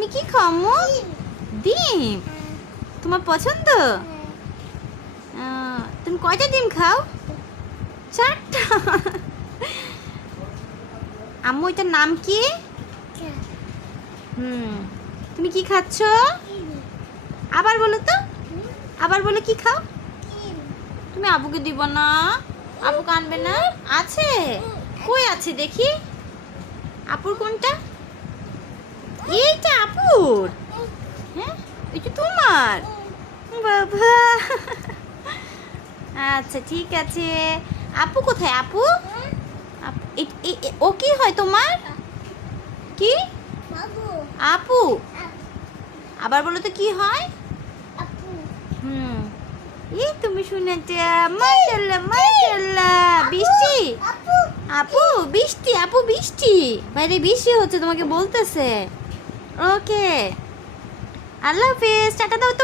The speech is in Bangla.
তুমি কি খাও আম্মু? ডিম তোমার পছন্দ? তুমি কয়টা ডিম খাও? 4টা। আম্মু এটার নাম কি? তুমি কি খাচ্ছ? আবার বলো তো, আবার বলো কি খাও? তুমি আবুকে দিব না? আপুকে আনবে না? আছে, কই আছে দেখি। আপুর কোনটা? এইটা আপুর? হ্যাঁ, এটা তোমার? বাবা, আচ্ছা ঠিক আছে। আপু কোথায়? আপু ও কি হয় তোমার? কি আপু? আবার বলো তো কি হয়? এই তুমি শুনেছ? মাশাআল্লাহ মাশাআল্লাহ। বৃষ্টি আপু, বৃষ্টি আপু, বৃষ্টি বাইরে বৃষ্টি হচ্ছে, তোমাকে বলতেছে। ওকে, আল্লাহ হাফেজ, টাটা দাও তো।